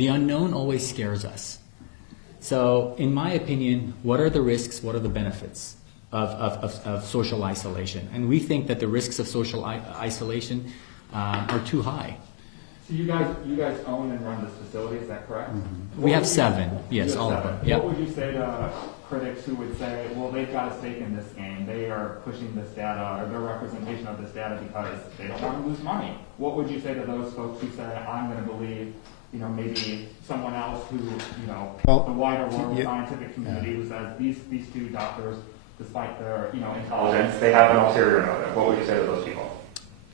The unknown always scares us. So, in my opinion, what are the risks, what are the benefits of social isolation? And we think that the risks of social isolation are too high. So you guys own and run this facility, is that correct? Mm-hmm. We have 7, yes, all of them. Yep. What would you say to critics who would say, well, they've got a stake in this game, they are pushing this data, or their representation of this data because they don't want to lose money? What would you say to those folks who say, I'm going to believe, maybe someone else who, the wider world scientific community who says these two doctors, despite their, intelligence, they have an ulterior motive? What would you say to those people?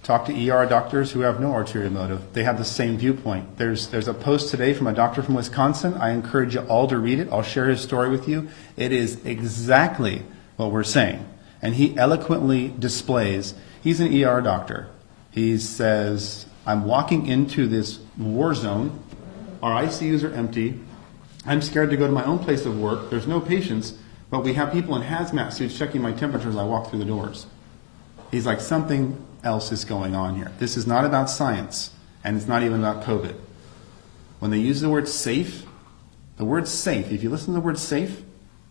Talk to ER doctors who have no ulterior motive. They have the same viewpoint. There's a post today from a doctor from Wisconsin. I encourage you all to read it. I'll share his story with you. It is exactly what we're saying. And he eloquently displays, he's an ER doctor. He says, I'm walking into this war zone. Our ICUs are empty. I'm scared to go to my own place of work. There's no patients, but we have people in hazmat suits checking my temperature as I walk through the doors. He's like, something else is going on here. This is not about science, and it's not even about COVID. When they use the word safe, if you listen to the word safe,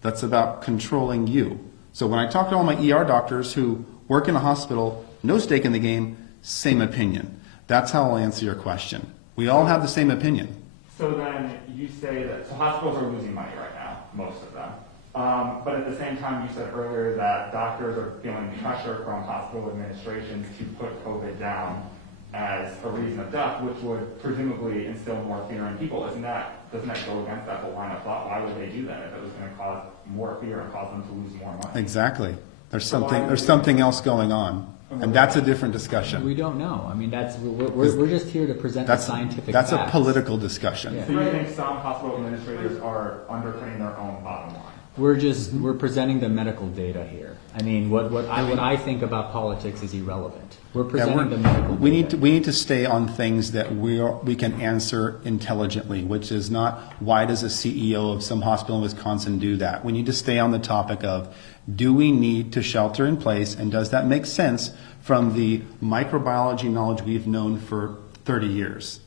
that's about controlling you. So when I talk to all my ER doctors who work in a hospital, no stake in the game, same opinion. That's how I'll answer your question. We all have the same opinion. So then you say that hospitals are losing money right now, most of them. But at the same time, you said earlier that doctors are feeling pressure from hospital administrations to put COVID down as a reason of death, which would presumably instill more fear in people. Doesn't that go against that whole line of thought? Why would they do that if it was going to cause more fear and cause them to lose more money? Exactly. There's something else going on, and that's a different discussion. We don't know. I mean, we're just here to present the scientific facts. That's a political discussion. Yeah. So you think some hospital administrators are undercutting their own bottom line? We're presenting the medical data here. I mean, what I think about politics is irrelevant. We're presenting the medical data. We need to stay on things that we can answer intelligently, which is not why does a CEO of some hospital in Wisconsin do that. We need to stay on the topic of, do we need to shelter in place, and does that make sense from the microbiology knowledge we've known for 30 years?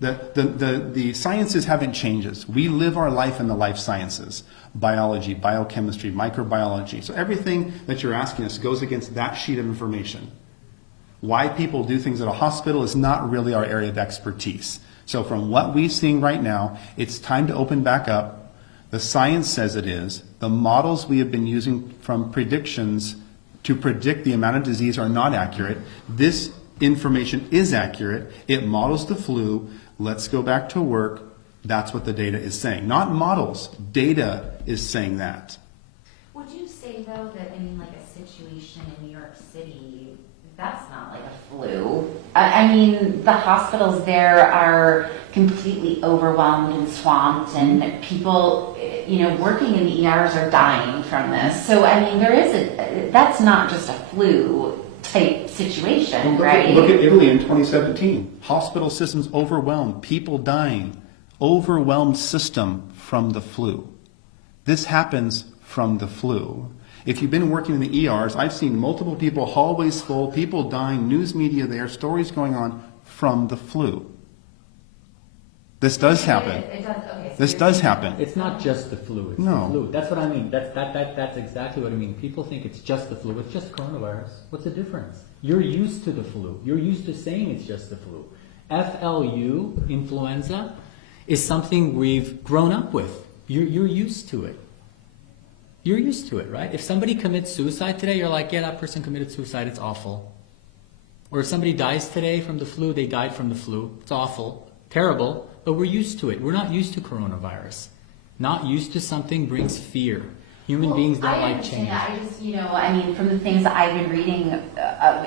The sciences haven't changed. We live our life in the life sciences. Biology, biochemistry, microbiology. So everything that you're asking us goes against that sheet of information. Why people do things at a hospital is not really our area of expertise. So from what we're seeing right now, it's time to open back up. The science says it is. The models we have been using from predictions to predict the amount of disease are not accurate. This information is accurate. It models the flu. Let's go back to work. That's what the data is saying. Not models. Data is saying that. Would you say, though, that, like a situation in New York City, that's not like a flu? The hospitals there are completely overwhelmed and swamped, and people, working in the ERs are dying from this. So, that's not just a flu type situation, right? Look at Italy in 2017. Hospital systems overwhelmed, people dying. Overwhelmed system from the flu. This happens from the flu. If you've been working in the ERs, I've seen multiple people, hallways full, people dying, news media there, stories going on from the flu. This does happen. It does. Okay, so this does happen. It's not just the flu. It's the flu. That's what I mean. That's exactly what I mean. People think it's just the flu. It's just coronavirus. What's the difference? You're used to the flu. You're used to saying it's just the flu. FLU, influenza, is something we've grown up with. You're used to it. You're used to it, right? If somebody commits suicide today, you're like, yeah, that person committed suicide. It's awful. Or if somebody dies today from the flu, they died from the flu. It's awful. Terrible. But we're used to it. We're not used to coronavirus. Not used to something brings fear. Human beings don't like change. I just, from the things that I've been reading,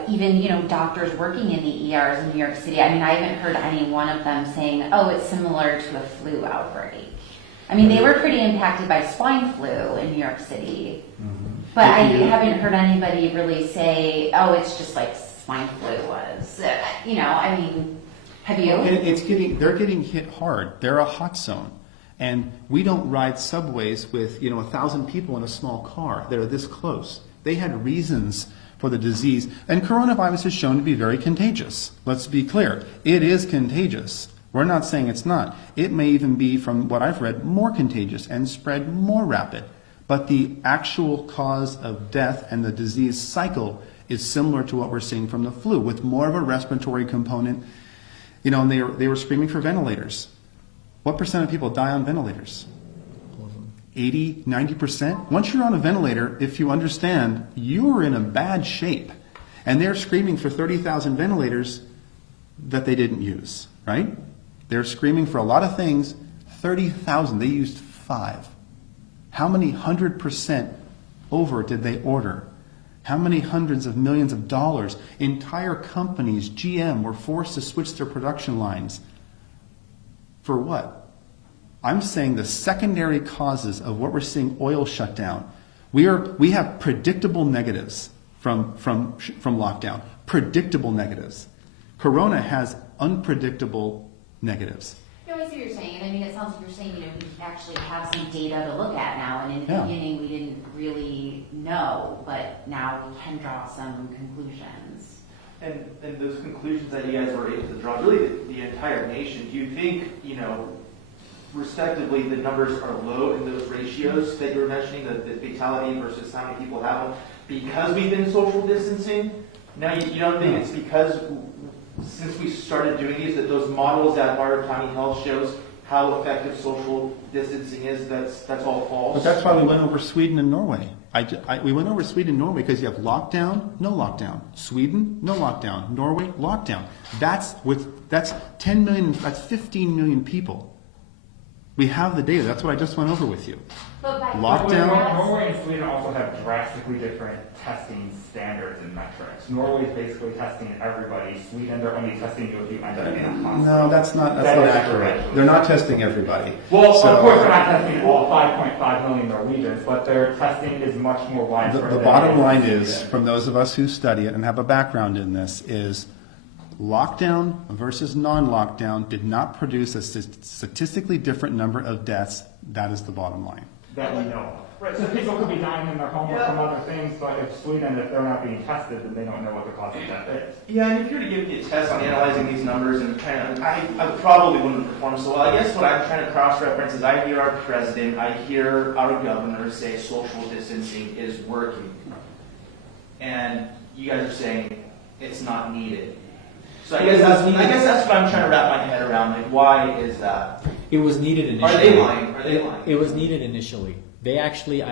even, doctors working in the ERs in New York City, I haven't heard any one of them saying, oh, it's similar to a flu outbreak. They were pretty impacted by swine flu in New York City. Mm-hmm. But I haven't heard anybody really say, oh, it's just like swine flu was. Have you? They're getting hit hard. They're a hot zone. And we don't ride subways with 1,000 people in a small car that are this close. They had reasons for the disease. And coronavirus is shown to be very contagious. Let's be clear. It is contagious. We're not saying it's not. It may even be, from what I've read, more contagious and spread more rapid. But the actual cause of death and the disease cycle is similar to what we're seeing from the flu, with more of a respiratory component. You know, and they were screaming for ventilators. What percent of people die on ventilators? 80, 90%? Once you're on a ventilator, if you understand, you're in a bad shape. And they're screaming for 30,000 ventilators that they didn't use, right? They're screaming for a lot of things. 30,000, they used 5. How many 100% over did they order? How many hundreds of millions of dollars? Entire companies, GM, were forced to switch their production lines. For what? I'm saying the secondary causes of what we're seeing, oil shutdown. We have predictable negatives from lockdown. Predictable negatives. Corona has unpredictable negatives. No, I see what you're saying, and I mean, it sounds like you're saying, we actually have some data to look at now, and in the beginning we didn't really know, but now we can draw some conclusions. And those conclusions that you guys were able to draw, really the entire nation, do you think, respectively, the numbers are low in those ratios that you were mentioning, the fatality versus how many people have them, because we've been social distancing? Now, you don't think it's because since we started doing these, that those models that Barber County Health shows how effective social distancing is, that's all false? But that's why we went over Sweden and Norway. We went over Sweden and Norway because you have lockdown, no lockdown. Sweden, no lockdown. Norway, lockdown. That's 10 million, that's 15 million people. We have the data. That's what I just went over with you. But by Lockdown. Norway and Sweden also have drastically different testing standards and metrics. Norway is basically testing everybody. Sweden, they're only testing you if you end up in a hospital. No, that's not accurate. They're not testing everybody. Well, of course, they're not testing all 5.5 million Norwegians, but their testing is much more widespread. The bottom line is, from those of us who study it and have a background in this, is lockdown versus non-lockdown did not produce a statistically different number of deaths. That is the bottom line. That we know of. Right, so people could be dying in their home or from other things, but if Sweden, if they're not being tested, then they don't know what the cause of death is. Yeah, and if you were to give me a test on analyzing these numbers and I probably wouldn't perform so well. I guess what I'm trying to cross-reference is I hear our president, I hear our governor say social distancing is working. And you guys are saying it's not needed. So I guess that's what I'm trying to wrap my head around. Like, why is that? It was needed initially. Are they lying? Are they lying? It was needed initially. They actually,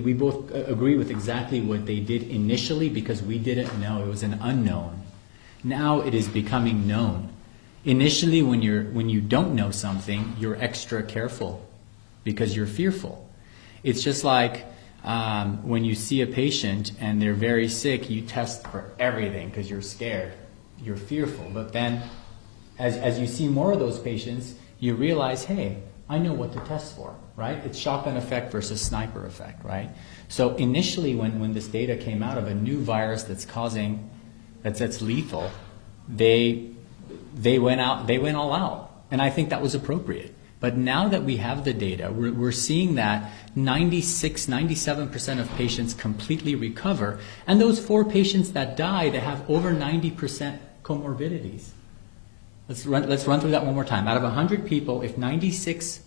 we both agree with exactly what they did initially because we didn't know. It was an unknown. Now it is becoming known. Initially, when you don't know something, you're extra careful because you're fearful. It's just like when you see a patient and they're very sick, you test for everything because you're scared. You're fearful. But then as you see more of those patients, you realize, hey, I know what to test for, right? It's shotgun effect versus sniper effect, right? So initially when this data came out of a new virus that's lethal, they went all out. And I think that was appropriate. But now that we have the data, we're seeing that 97% of patients completely recover. And those 4 patients that die, they have over 90% comorbidities. Let's run through that one more time. Out of 100 people, if 96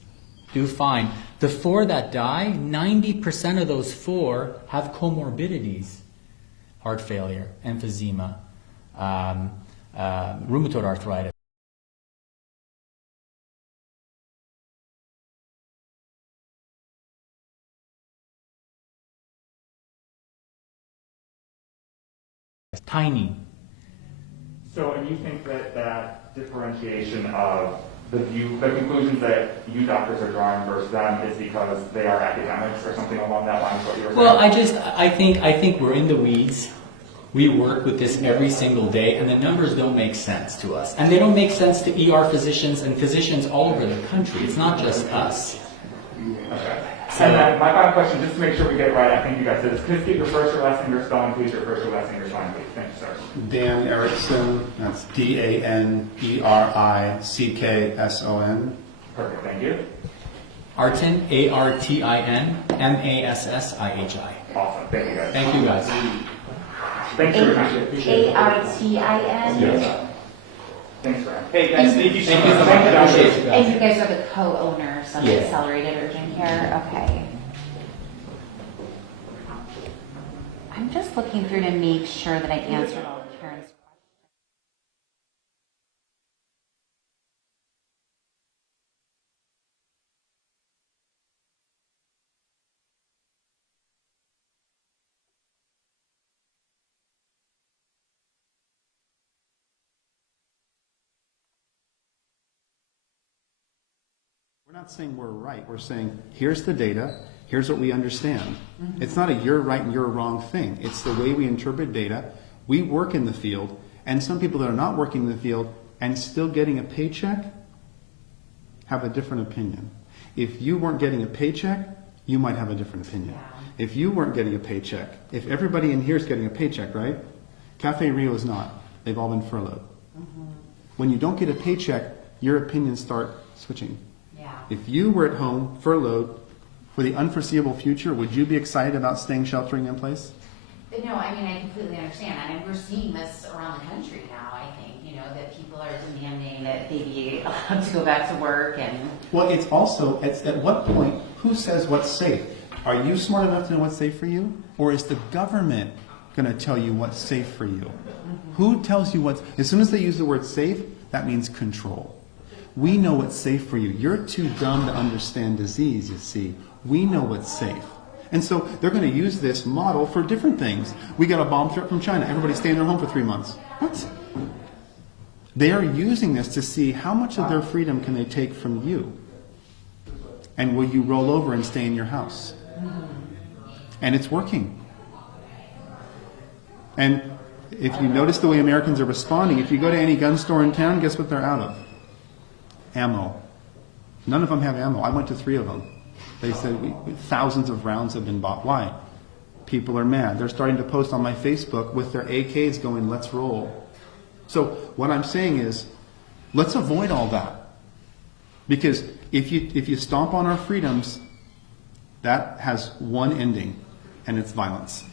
do fine, the 4 that die, 90% of those 4 have comorbidities. Heart failure, emphysema, rheumatoid arthritis. Tiny. So, and you think that differentiation of the conclusions that you doctors are drawing versus them is because they are academics or something along that line? What you were saying? Well, I think we're in the weeds. We work with this every single day, and the numbers don't make sense to us, and they don't make sense to ER physicians and physicians all over the country. It's not just us. Okay. And then my final question, just to make sure we get it right, I think you guys said this. Please get your first or last name, your spelling, please. Your first or last name, your spelling, please. Thank you, sir. Dan Erickson, that's DANERICKSON. Perfect, thank you. Artin, ARTIN, MASSIHI. Awesome, thank you guys. Thank you guys. Thanks for your time. ARTIN? Yes. Thanks, Graham. Hey guys, thank you so Thank you much. so much. I appreciate it. And you guys are the co-owners of Yeah. Accelerated Urgent Care? Okay. I'm just looking through to make sure that I answered all of Karen's questions. We're not saying we're right. We're saying, here's the data, here's what we understand. It's not a you're right and you're wrong thing. It's the way we interpret data. We work in the field, and some people that are not working in the field and still getting a paycheck have a different opinion. If you weren't getting a paycheck, you might have a different opinion. If you weren't getting a paycheck, if everybody in here is getting a paycheck, right? Cafe Rio is not. They've all been furloughed. When you don't get a paycheck, your opinions start switching. Yeah. If you were at home, furloughed, for the unforeseeable future, would you be excited about staying sheltering in place? No, I mean, I completely understand. I mean, we're seeing this around the country now, I think, that people are demanding that they be allowed to go back to work and... Well, it's also, at what point, who says what's safe? Are you smart enough to know what's safe for you? Or is the government going to tell you what's safe for you? Who tells you what's... As soon as they use the word safe, that means control. We know what's safe for you. You're too dumb to understand disease, you see. We know what's safe. And so they're going to use this model for different things. We got a bomb threat from China. Everybody stay in their home for 3 months. What? They are using this to see how much of their freedom can they take from you. And will you roll over and stay in your house? And it's working. And if you notice the way Americans are responding, if you go to any gun store in town, guess what they're out of? Ammo. None of them have ammo. I went to 3 of them. They said thousands of rounds have been bought. Why? People are mad. They're starting to post on my Facebook with their AKs going, let's roll. So what I'm saying is, let's avoid all that. Because if you stomp on our freedoms, that has one ending, and it's violence.